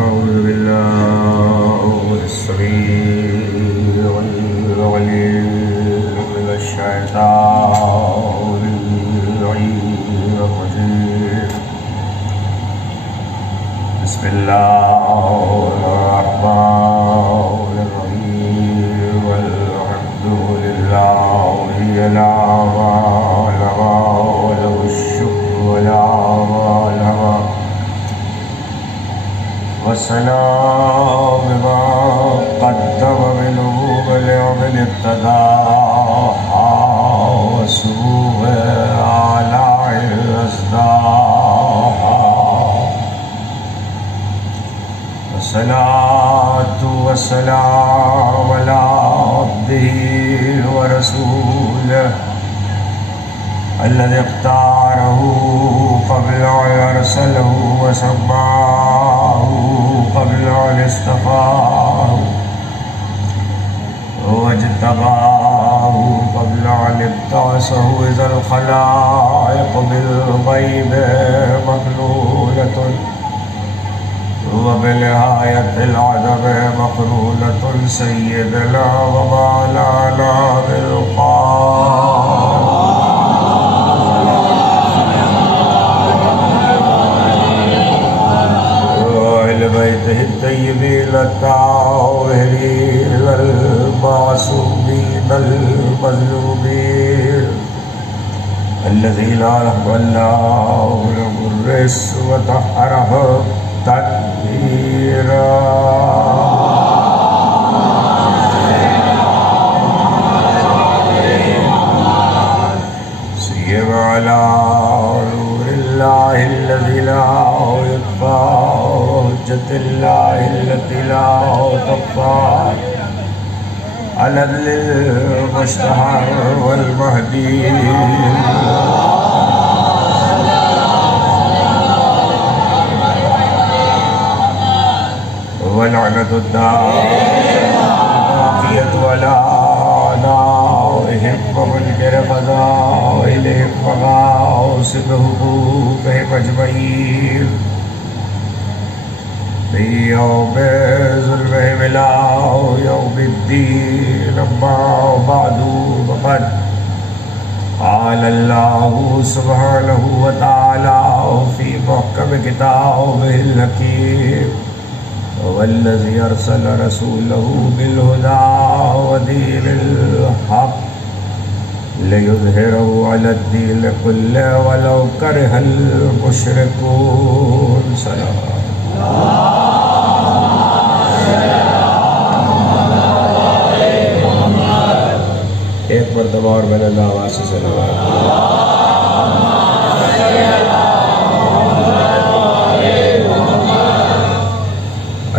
أعوذ بالله السميع العليم من الشيطان الرجيم. بسم الله الرحمن الرحيم. والحمد لله وله الشكر وله والسلام بما قدم منه باليوم الابتداء وسوء آلاء الأصداء. والصلاة والسلام على عبده ورسوله الذي اختاره قبل أن يرسله وسماه قبل أن اصطفاه واجتباه قبل أن ابتعثه إذا الخلائق بالغيب مكنونة وبنهاية العدم مقرونة سيدنا ومولانا بالقرآن بيته الطيبين الطاهرين المعصومين المظلومين الذين لهم الله الرس وطهرهم تطهيرا. سيما على نور الله الذي لا يطفى حجة الله التي لا تخفى على المشتهر والمهدي ولعنة الداعية ولا نائهم ومنكر فضائلهم وغاصب حقوقهم أجمعين في يوم ظلمهم إلى يوم الدين. أما بعد فقد قال الله سبحانه وتعالى في محكم كتابه الحكيم: هو الذي أرسل رسوله بالهدى ودين الحق ليظهره على الدين كله ولو كره المشركون. سلام. ایک مرتبہ اور میں نے آواز سے سلام.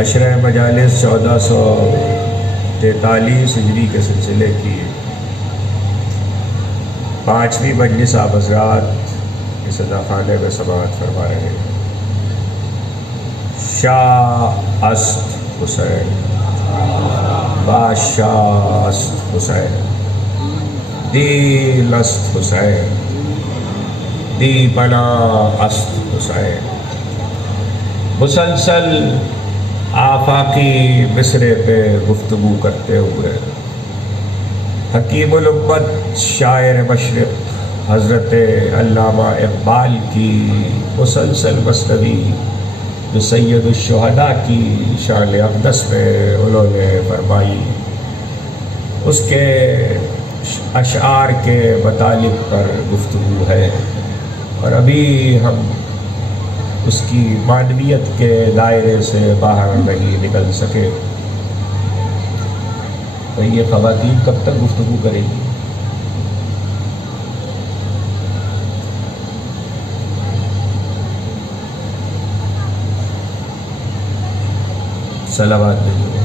عشرہ مجالس 1443 ہجری کے سلسلے کی 5ویں مجلس آپ حضرات اس صداخانے میں سماعت فرما رہے ہیں. شاہ است حسین، بادشاہ است حسین، دل است حسین، دی پناہ است حسین. مسلسل آفاقی مصرے پہ گفتگو کرتے ہوئے حکیم الامت شاعر مشرق حضرت علامہ اقبال کی مسلسل مثنوی جو سید الشہداء کی شان اقدس میں انہوں نے فرمائی، اس کے اشعار کے مطالب پر گفتگو ہے. اور ابھی ہم اس کی معنویت کے دائرے سے باہر نہیں نکل سکے. تو یہ خواتین کب تک گفتگو کریں گی؟ صلوات دیجیے.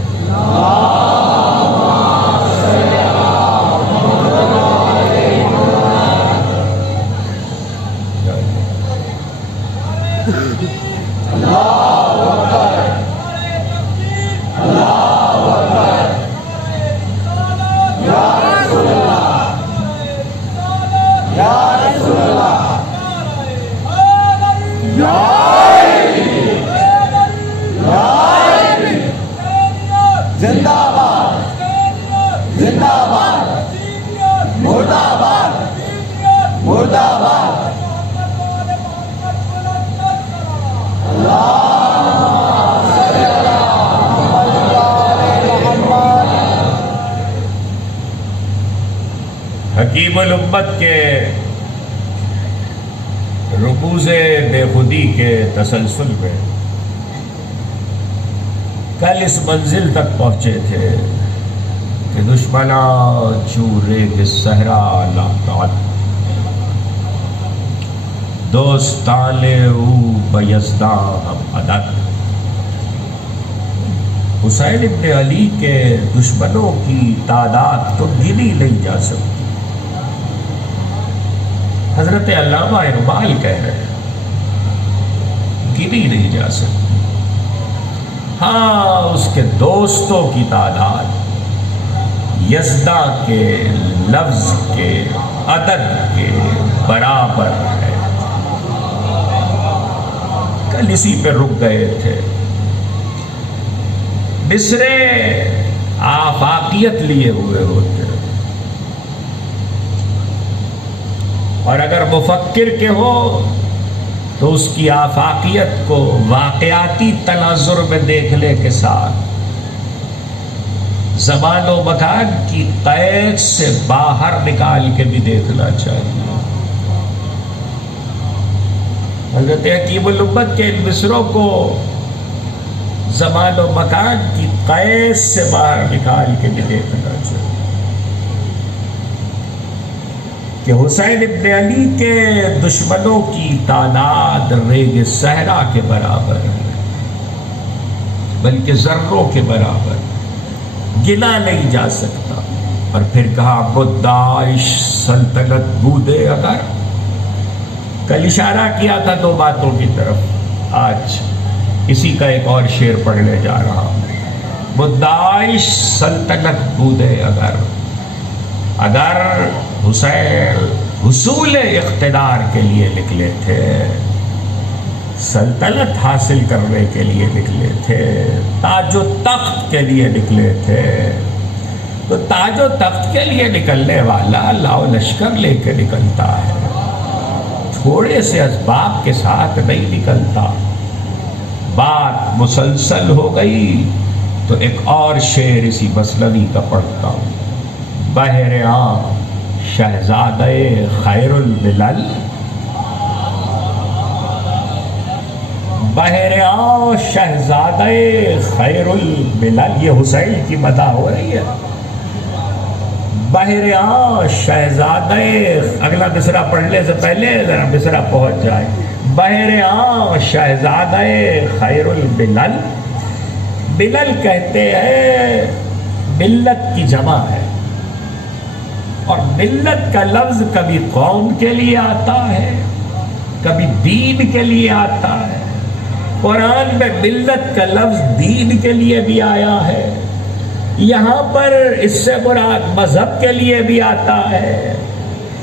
یا حکیم الامت کے رموز بے خودی کے تسلسل میں کل اس منزل تک پہنچے تھے کہ دشمنا چورے کے صحرا لاقات دوستان او بیزداں ہم عدد. حسین ابن علی کے دشمنوں کی تعداد تو گنی نہیں جا سکتی. حضرت علامہ اقبال کہہ رہے ہیں گنی نہیں جا سکتی. ہاں اس کے دوستوں کی تعداد یزداں کے لفظ کے عدد کے برابر ہے. کل اسی پہ رک گئے تھے. مصرے آفاقیت لیے ہوئے ہوتے اور اگر مفکر کے ہو تو اس کی آفاقیت کو واقعاتی تناظر میں دیکھنے کے ساتھ زمان و مکان کی قید سے باہر نکال کے بھی دیکھنا چاہیے. حضرت حکیم الامت کے ان مصروں کو زمان و مکان کی قید سے باہر نکال کے بھی دیکھنا چاہیے کہ حسین ابن علی کے دشمنوں کی تعداد ریگ صحرا کے برابر ہے، بلکہ ذروں کے برابر، گنا نہیں جا سکتا. اور پھر کہا بداعش سلطنت بودے اگر. کل اشارہ کیا تھا دو باتوں کی طرف، آج اسی کا ایک اور شعر پڑھنے جا رہا ہوں. بداعش سلطنت بودے اگر حسین حصول اقتدار کے لیے نکلے تھے، سلطنت حاصل کرنے کے لیے نکلے تھے، تاج و تخت کے لیے نکلے تھے، تو تاج و تخت کے لیے نکلنے والا لاؤ لشکر لے کے نکلتا ہے، تھوڑے سے اسباب کے ساتھ نہیں نکلتا. بات مسلسل ہو گئی تو ایک اور شعر اسی مثنوی کا پڑھتا ہوں. بہر عام شہزادہ خیر الملل، بہر عام شہزادہ خیر الملل. یہ حسین کی مدح ہو رہی ہے. بہر عام شہزادہ، اگلا مصرع پڑھنے سے پہلے ذرا مصرع پہنچ جائے. بہر عام شہزادہ خیر الملل. ملل کہتے ہیں ملت کی جمع ہے، اور ملت کا لفظ کبھی قوم کے لیے آتا ہے، کبھی دین کے لیے آتا ہے. قرآن میں ملت کا لفظ دین کے لیے بھی آیا ہے. یہاں پر اس سے مراد مذہب کے لیے بھی آتا ہے.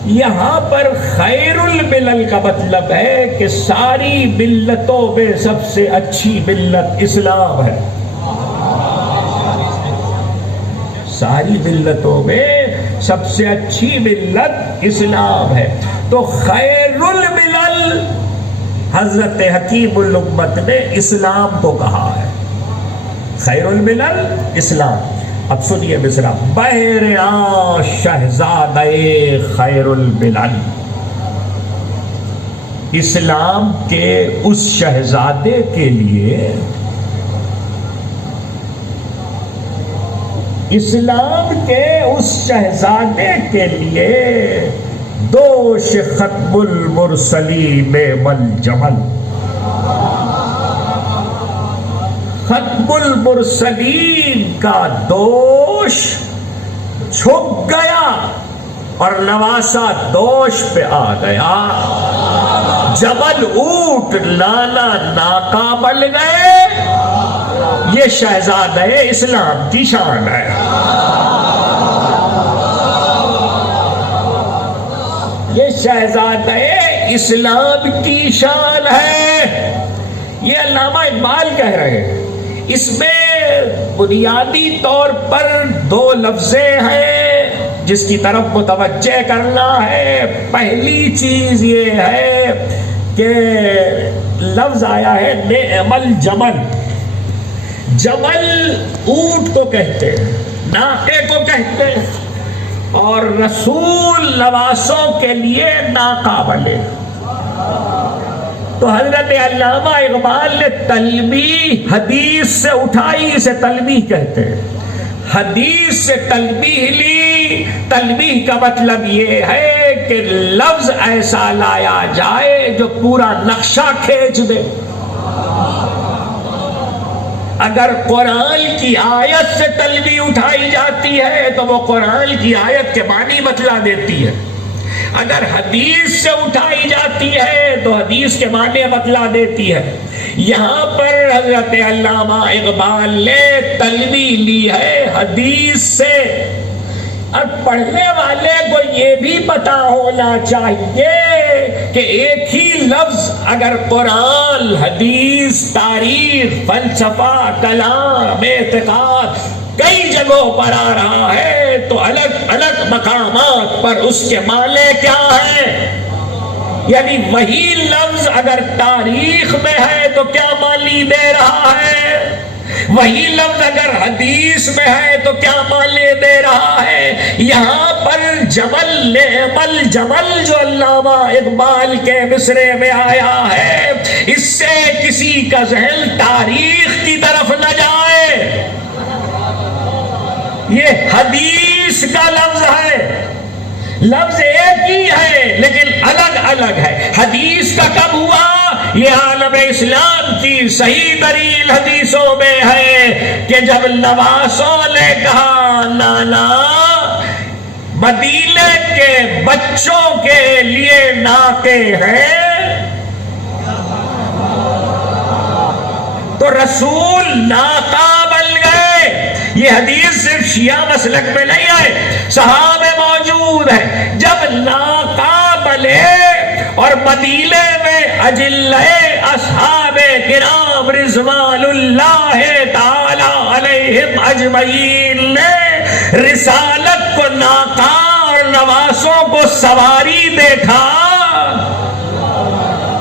یہاں پر خیر الملل کا مطلب ہے کہ ساری ملتوں میں سب سے اچھی ملت اسلام ہے. ساری ملتوں میں سب سے اچھی ملت اسلام ہے. تو خیر الملل حضرت حکیم الامت نے اسلام کو کہا ہے. خیر الملل اسلام. اب سنیے مصرع. بہر عام شہزادہ خیر الملل. اسلام کے اس شہزادے کے لیے، اسلام کے اس شہزادے کے لیے دوش ختم المرسلین والجمل. ختم المرسلین کا دوش چھپ گیا اور نواسا دوش پہ آ گیا. جبل اونٹ لانا ناکا بل گئے. یہ شہزادہ اسلام کی شان ہے. یہ شہزادہ اسلام کی شان ہے. یہ علامہ اقبال کہہ رہے ہیں. اس میں بنیادی طور پر دو لفظیں ہیں جس کی طرف متوجہ کرنا ہے. پہلی چیز یہ ہے کہ لفظ آیا ہے نعم الجمل. جمل اونٹ کو کہتے ہیں، ناقے کو کہتے ہیں. اور رسول نواسوں کے لیے ناقابل. تو حضرت علامہ اقبال نے تلبیح حدیث سے اٹھائی، اسے تلبیح کہتے ہیں. حدیث سے تلبیح لی. تلبیح کا مطلب یہ ہے کہ لفظ ایسا لایا جائے جو پورا نقشہ کھینچ دے. اگر قرآن کی آیت سے تلبیح اٹھائی جاتی ہے تو وہ قرآن کی آیت کے معنی بتلا دیتی ہے. اگر حدیث سے اٹھائی جاتی ہے تو حدیث کے معنی بتلا دیتی ہے. یہاں پر حضرت علامہ اقبال نے تلبیح لی ہے حدیث سے. اب پڑھنے والے کو یہ بھی پتا ہونا چاہیے کہ ایک ہی لفظ اگر قرآن، حدیث، تاریخ، فلسفہ، کلام، اعتقاد کئی جگہوں پر آ رہا ہے تو الگ الگ مقامات پر اس کے معنی کیا ہیں. یعنی وہی لفظ اگر تاریخ میں ہے تو کیا معنی دے رہا ہے، وہی لفظ اگر حدیث میں ہے تو کیا معنی دے رہا ہے. یہاں پر جمل نعمل جمل جو علامہ اقبال کے مصرے میں آیا ہے، اس سے کسی کا ذہن تاریخ کی طرف نہ جائے. یہ حدیث کا لفظ ہے، لفظ ایک ہی ہے لیکن الگ الگ ہے. حدیث کا کب ہوا؟ یہ عالم اسلام کی صحیح دلیل حدیثوں میں ہے کہ جب نواسوں نے کہا نانا مدینے کے بچوں کے لیے ناکے ہیں، تو رسول ناقہ بن گئے. یہ حدیث صرف شیعہ مسلک میں نہیں ہے، صحابہ موجود ہے. جب ناقہ بنے اور مدینے میں اجلہ اصحاب کرام رضوان اللہ تعالی علیہم اجمعین نے رسالت کو ناقہ اور نواسوں کو سواری دیکھا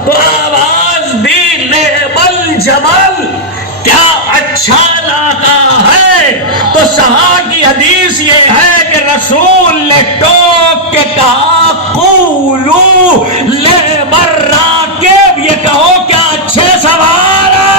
تو آواز دی نعمل جمل، کیا اچھا ناقہ ہے. تو صحابہ کی حدیث یہ ہے کہ رسول نے ٹوک کے کہا قولو لمن راکب، یہ کہو کیا اچھے سوار ہیں.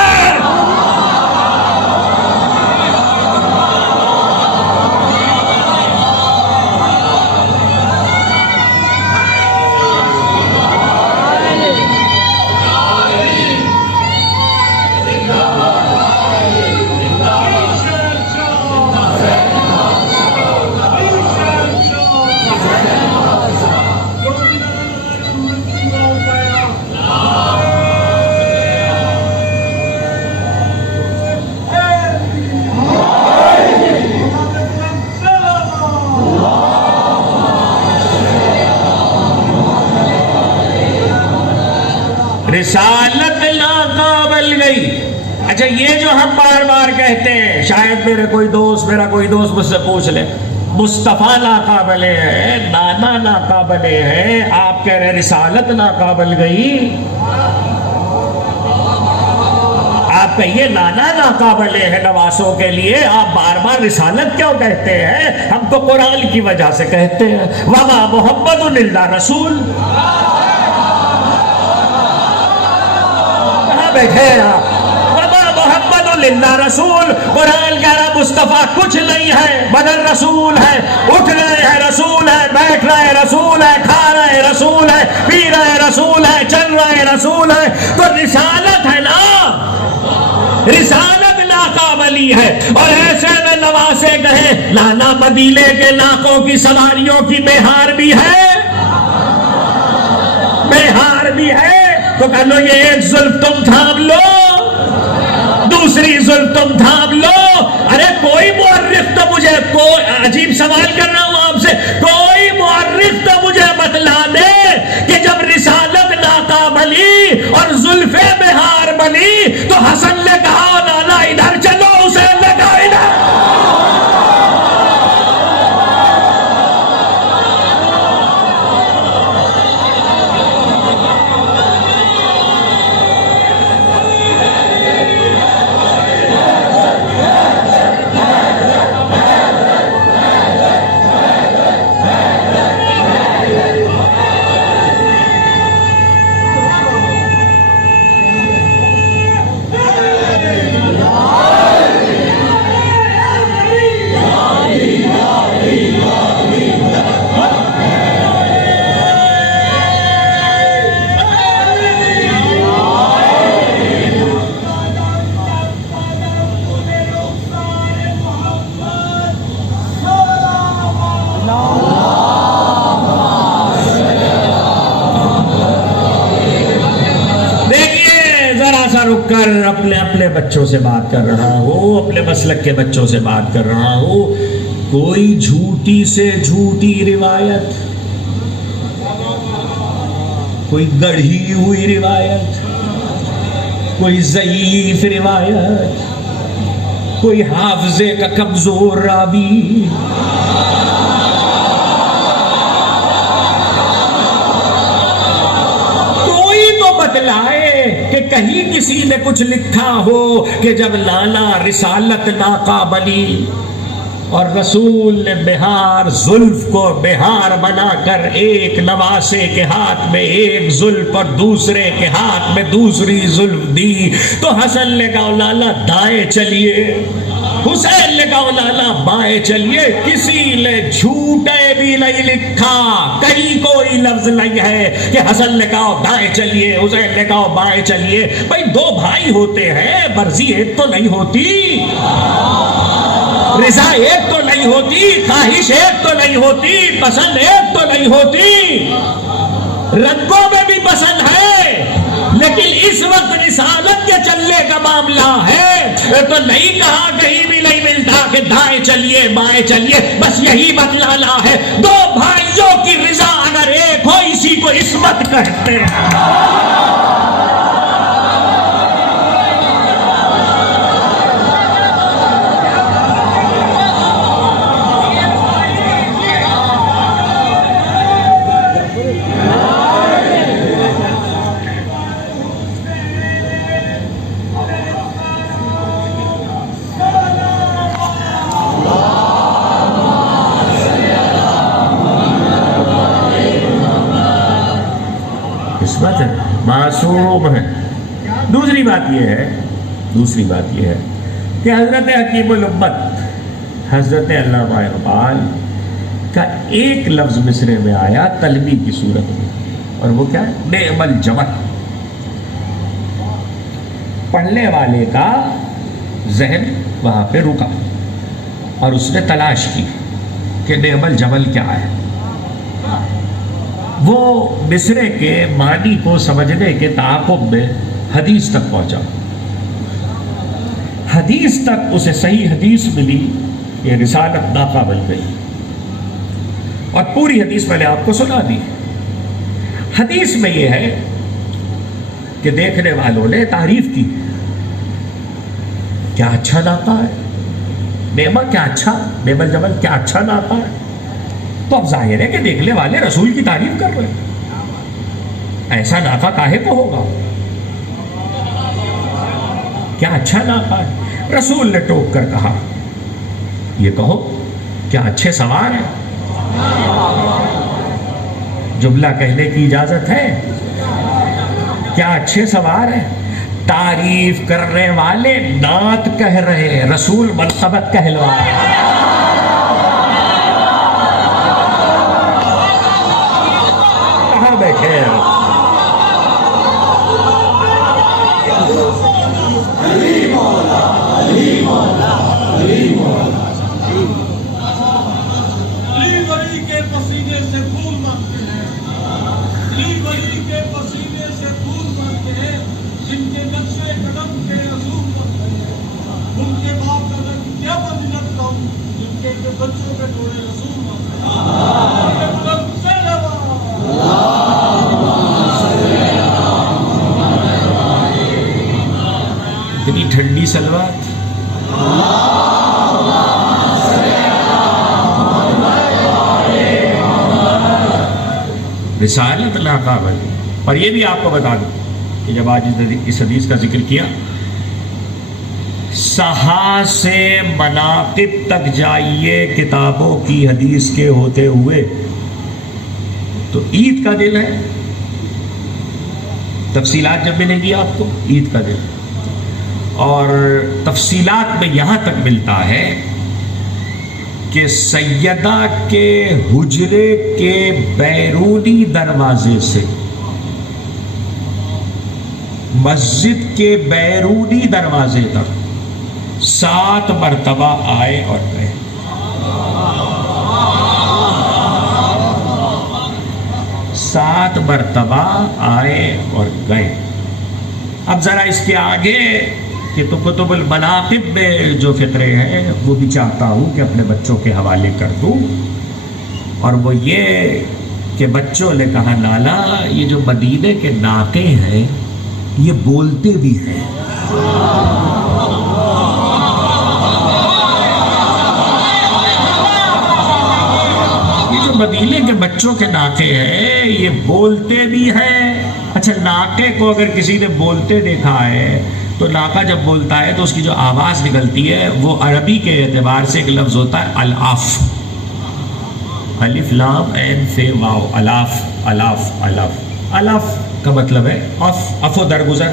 رسالت ناقابل گئی. اچھا یہ جو ہم بار بار کہتے ہیں، شاید میرا کوئی دوست مجھ سے پوچھ لے، مصطفیٰ ناقابل ہے، نانا ناقابل ہے، آپ کہہ رہے رسالت ناقابل گئی. آپ کہیے نانا ناقابل ہے نواسوں کے لیے، آپ بار بار رسالت کیوں کہتے ہیں؟ ہم تو قرآن کی وجہ سے کہتے ہیں وما محمد الا رسول. بیٹھے وما محمد الا رسول. قرآن کہہ رہا مصطفیٰ کچھ نہیں ہے مگر رسول ہے. اٹھ رہے ہیں رسول ہے، بیٹھ رہے ہیں رسول ہے، کھا رہے ہیں رسول ہے، پی رہے ہیں رسول ہے، چل رہے ہیں رسول ہے. تو رسالت ہے نا، رسالت ناقابلی ہے. اور ایسے میں نواسے کہیں لانا مدینے کے ناکوں کی سواریوں کی مہار بھی ہے، مہار بھی ہے. تو کہہ لو یہ ایک زلف تم تھام لو، دوسری زلف تم تھام لو. ارے کوئی مورخ تو مجھے، کوئی عجیب سوال کر رہا ہوں آپ سے، کوئی مورخ تو مجھے بتلا دے کہ جب رسالت ناقہ بنی اور زلف بہار بنی تو حسن نے کہا نانا ادھر چلو، حسین نے کہا ادھر. اپنے بچوں سے بات کر رہا ہوں، اپنے مسلک کے بچوں سے بات کر رہا ہوں، کوئی جھوٹی سے جھوٹی روایت، کوئی گڑھی ہوئی روایت، کوئی ضعیف روایت، کوئی حافظے کا کمزور راوی، کوئی تو بتلائے کہ کہیں کسی نے کچھ لکھا ہو کہ جب لالا رسالت ناقابلی اور رسول نے بہار زلف کو بہار بنا کر ایک نواسے کے ہاتھ میں ایک زلف اور دوسرے کے ہاتھ میں دوسری زلف دی تو حسن نے کہا لالا دائیں چلیے، حسین نے کہا لالا بائیں چلیے، کسی نے جھوٹے بھی نہیں لکھا، کہیں کوئی لفظ نہیں ہے کہ حسن نے کہا دائیں چلیے، حسین نے کہا بائیں چلیے۔ بھائی دو بھائی ہوتے ہیں، مرضی ایک تو نہیں ہوتی، رضا ایک تو نہیں ہوتی، خواہش ایک تو نہیں ہوتی، پسند ایک تو نہیں ہوتی، رنگوں میں بھی پسند ہے، لیکن اس وقت رسالت کے چلنے کا معاملہ ہے تو نہیں کہا، کہیں بھی نہیں ملتا کہ دائیں چلیے بائیں چلیے، بس یہی بتلانا ہے دو بھائیوں کی رضا اگر ایک ہو اسی کو عصمت کہتے ہیں۔ معصوم ہے۔ دوسری بات یہ ہے کہ حضرت حکیم الامت حضرت علامہ اقبال کا ایک لفظ مصرے میں آیا تلبی کی صورت میں، اور وہ کیا ہے؟ نعم الجمل۔ پڑھنے والے کا ذہن وہاں پہ رکا اور اس نے تلاش کی کہ نعم الجمل کیا ہے، وہ مصرے کے معنی کو سمجھنے کے تعاقب میں حدیث تک پہنچا، حدیث تک اسے صحیح حدیث ملی، یہ رسالت ناقابل گئی، اور پوری حدیث میں نے آپ کو سنا دی۔ حدیث میں یہ ہے کہ دیکھنے والوں نے تعریف کی، کیا اچھا ناقہ ہے، نعمہ کیا اچھا، نعم الجمل کیا اچھا ناقہ ہے، تو اب ظاہر ہے کہ دیکھنے والے رسول کی تعریف کر رہے ہیں، ایسا ناقہ کاہے کو ہوگا، کیا اچھا ناقہ ہے۔ رسول نے ٹوک کر کہا، یہ کہو کیا اچھے سوار ہیں، جملہ کہنے کی اجازت ہے، کیا اچھے سوار ہیں، تعریف کرنے والے نعت کہہ رہے ہیں، رسول منقبت کہلوا رہے ہیں۔ کہاں بیٹھے ہیں؟ اتنی ٹھنڈی سلوات، رسالت ناقابل۔ اور یہ بھی آپ کو بتا دوں کہ جب آج اس حدیث کا ذکر کیا، سہا سے مناقب تک جائیے کتابوں کی حدیث کے ہوتے ہوئے، تو عید کا دن ہے، تفصیلات جب ملیں گی آپ کو، عید کا دن، اور تفصیلات میں یہاں تک ملتا ہے کہ سیدہ کے حجرے کے بیرونی دروازے سے مسجد کے بیرونی دروازے تک 7 مرتبہ آئے اور گئے۔ سات مرتبہ آئے اور گئے۔ اب ذرا اس کے آگے کہ تو کتب المناقب میں جو فقرے ہیں وہ بھی چاہتا ہوں کہ اپنے بچوں کے حوالے کر دوں، اور وہ یہ کہ بچوں نے کہا لالا یہ جو مدینے کے ناقے ہیں یہ بولتے بھی ہیں۔ یہ جو مدینے کے بچوں کے ناقے ہیں یہ بولتے بھی ہیں۔ اچھا، ناقے کو اگر کسی نے بولتے دیکھا ہے تو ناقہ جب بولتا ہے تو اس کی جو آواز نکلتی ہے وہ عربی کے اعتبار سے ایک لفظ ہوتا ہے الاف، الف لام عین فے واو، الاف الاف الاف۔ الاف کا مطلب ہے اف و درگزر،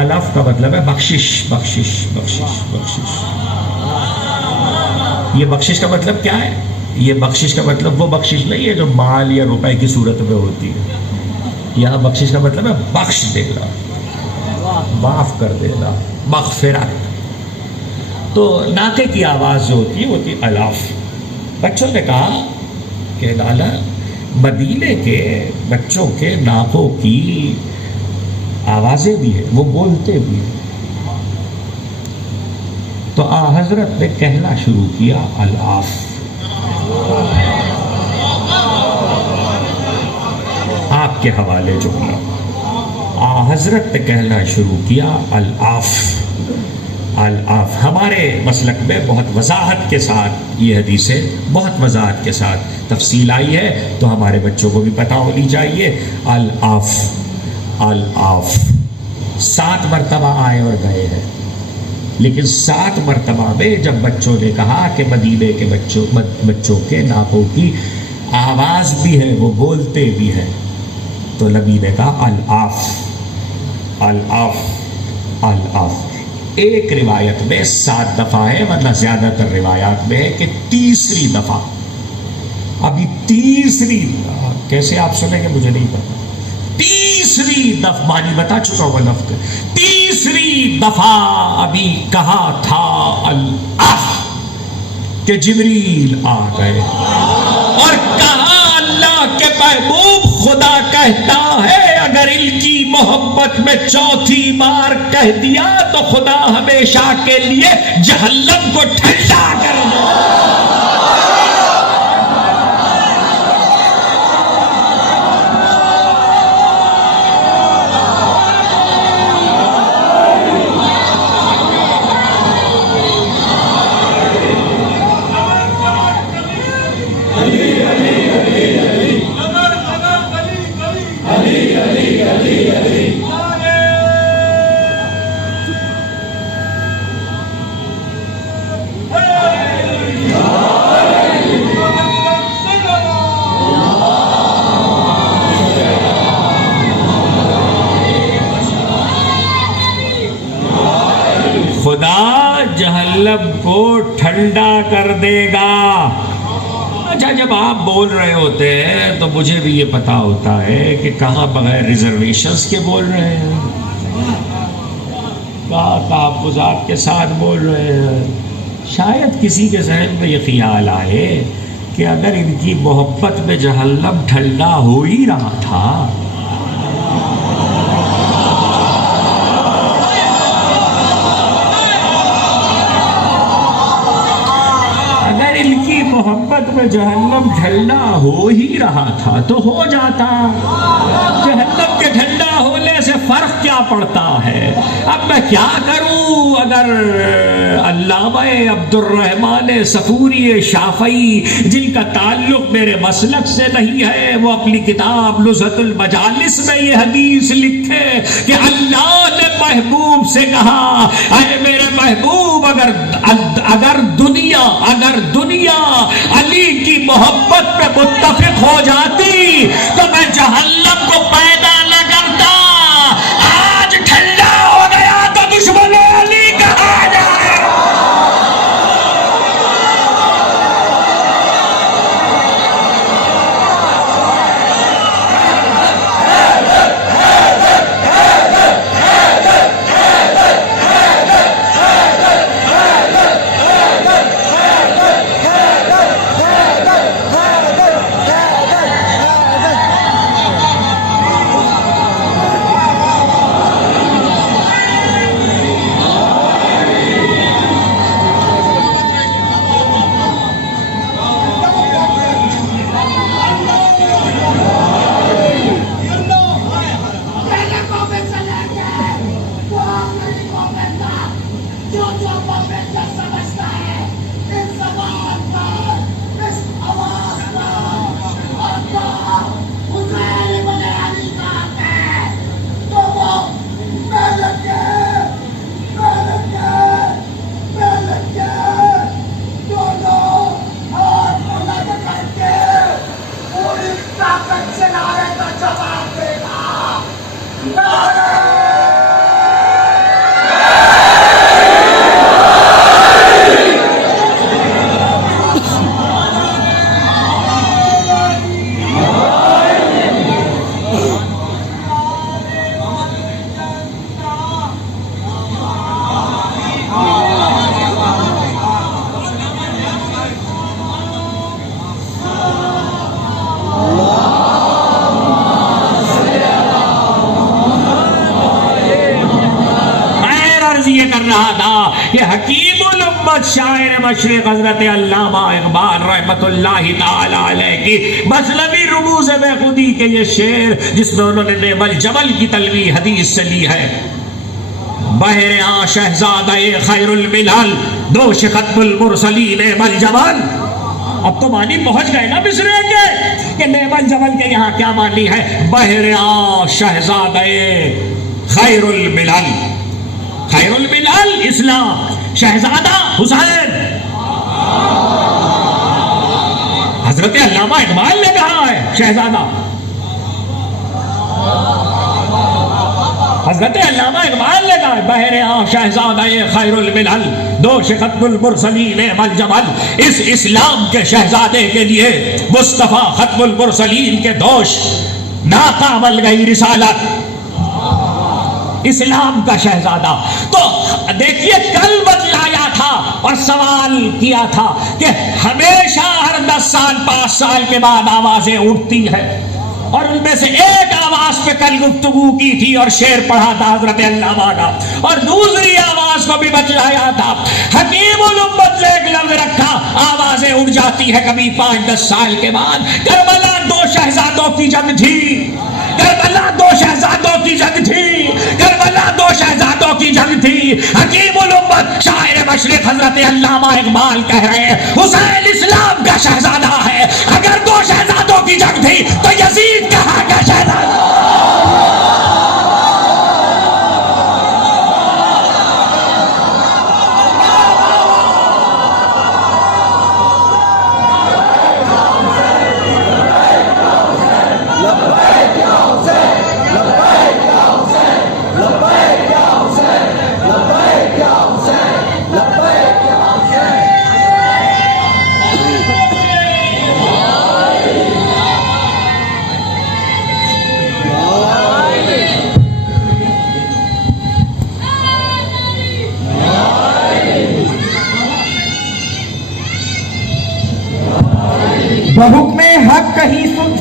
الاف کا مطلب ہے بخشش بخشش بخشش بخشش۔ یہ بخشش کا مطلب کیا ہے؟ یہ بخشش کا مطلب وہ بخشش نہیں ہے جو مال یا روپے کی صورت میں ہوتی ہے، یہاں بخشش کا مطلب ہے بخش دینا، معاف کر دینا، مغفرت۔ تو ناقے کی آواز جو ہوتی ہے وہ ہوتی ہے الاف۔ بچوں نے کہا کہ لالا مدینے کے بچوں کے ناقوں کی آوازیں بھی ہیں، وہ بولتے بھی ہیں۔ تو حضرت نے کہنا شروع کیا الاف۔ آپ کے حوالے جملہ، حضرت نے کہنا شروع کیا الاف الاف۔ ہمارے مسلک میں بہت وضاحت کے ساتھ یہ حدیثیں بہت وضاحت کے ساتھ تفصیل آئی ہے، تو ہمارے بچوں کو بھی پتہ ہونی چاہیے۔ الاف الاف 7 مرتبہ آئے اور گئے ہیں، لیکن 7 مرتبہ میں جب بچوں نے کہا کہ مدینے کے بچوں کے ناقوں کی آواز بھی ہے، وہ بولتے بھی ہیں، تو نبی نے کہا الاف الاف الاف۔ ایک روایت میں 7 دفعہ ہے، ورنہ زیادہ تر روایات میں ہے کہ تیسری دفعہ، ابھی تیسری، کیسے آپ سنیں گے مجھے نہیں پتا، تیسری دفعہ، معنی بتا چکا ہوں لفظ، تیسری دفعہ ابھی کہا تھا الاف کہ جبریل آ گئے اور کہا اللہ کے محبوب خدا کہتا ہے اگر ان کی محبت میں 4تھی بار کہہ دیا تو خدا ہمیشہ کے لیے جہنم کو ٹھنڈا کر دے۔ خدا جہنم کو ٹھنڈا کر دے گا۔ اچھا، جب آپ بول رہے ہوتے ہیں تو مجھے بھی یہ پتا ہوتا ہے کہ کہاں بغیر ریزرویشنز کے بول رہے ہیں، کہاں تحفظات کے ساتھ بول رہے ہیں۔ شاید کسی کے ذہن میں یہ خیال آئے کہ اگر ان کی محبت میں جہنم ٹھنڈا ہو ہی رہا تھا، محبت میں جہنم ٹھنڈا ہو ہی رہا تھا تو ہو جاتا۔ جہنم کے ٹھنڈا ہونے سے فرق کیا پڑتا ہے؟ اب میں کیا کروں اگر علامہ عبد الرحمن صفوری شافعی جن کا تعلق میرے مسلک سے نہیں ہے، وہ اپنی کتاب نزہۃ المجالس میں یہ حدیث لکھے کہ اللہ نے محبوب سے کہا اے میرے محبوب اگر دنیا علی کی محبت پہ متفق ہو جاتی تو میں جہنم کو پیدا نہ کرتا۔ آج ٹھنڈا ہو گیا تو دشمن علی کہا جائے۔ جو پروفیسر سمجھتا ہے اس زبان پر، اس آواز پر اور کہا حسین بن علی کا ہے، تو وہ دونوں ہاتھ بلند کر کے پوری طاقت سے نعرے کا جواب دے گا، نعرے کر رہا تھا کہ حکیم الامت شاعر مشرق حضرت علامہ اقبال رحمت اللہ تعالی علیہ کی مثنوی رموز بے خودی کے یہ شعر جس میں انہوں نے نعم الجمل کی تلوی حدیث سے لی ہے. بحر آں شہزادہ خیر الملل دوش ختم المرسلین نعم الجمل. اب تو معنی پہنچ گئے نا مصرے کے کہ نعم الجمل کے یہاں کیا معنی ہے. بحر آں شہزادہ خیر الملل، خیر الملل اسلام، شہزادہ حسین. حضرت علامہ اقبال نے کہا ہے شہزادہ، حضرت علامہ اقبال نے کہا ہے بحر آں شہزادہ خیر الملل دوش ختم المرسلین نعم الجمل. اس اسلام کے شہزادے کے لیے مصطفیٰ ختم المرسلین کے دوش ناکامل گئی رسالت. اسلام کا شہزادہ. تو دیکھیے کل بتلایا تھا اور سوال کیا تھا کہ ہمیشہ ہر 10 سال 5 سال کے بعد آوازیں اٹھتی ہیں، اور ان میں سے ایک آواز پہ کل گفتگو کی تھی اور شعر پڑھا تھا حضرت علامہ کا، اور دوسری آواز کو بھی بتلایا تھا. حکیم الامت نے ایک لفظ رکھا، آوازیں اٹھ جاتی ہے کبھی 5-10 سال کے بعد. کربلا 2 شہزادوں کی جنگ تھی، کربلا 2 شہزادوں کی جنگ تھی، کربلا 2 شہزادوں کی جنگ تھی. حکیم الامت شاعر مشرق حضرت علامہ اقبال کہہ رہے ہیں حسین اسلام کا شہزادہ ہے. اگر 2 شہزادوں کی جنگ تھی تو یزید کہاں کا شہزادہ؟ بحکم حق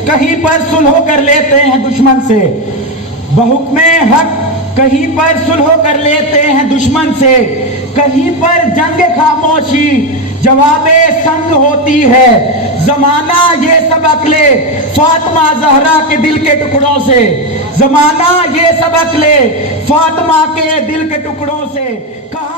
کہیں پر سلح کر لیتے ہیں دشمن سے، بحکم حق کہیں پر سلح کر لیتے ہیں دشمن سے، کہیں پر جنگ خاموشی جواب سنگ ہوتی ہے. زمانہ یہ سبق لے فاطمہ زہرا کے دل کے ٹکڑوں سے، زمانہ یہ سبق لے فاطمہ کے دل کے ٹکڑوں سے. کہاں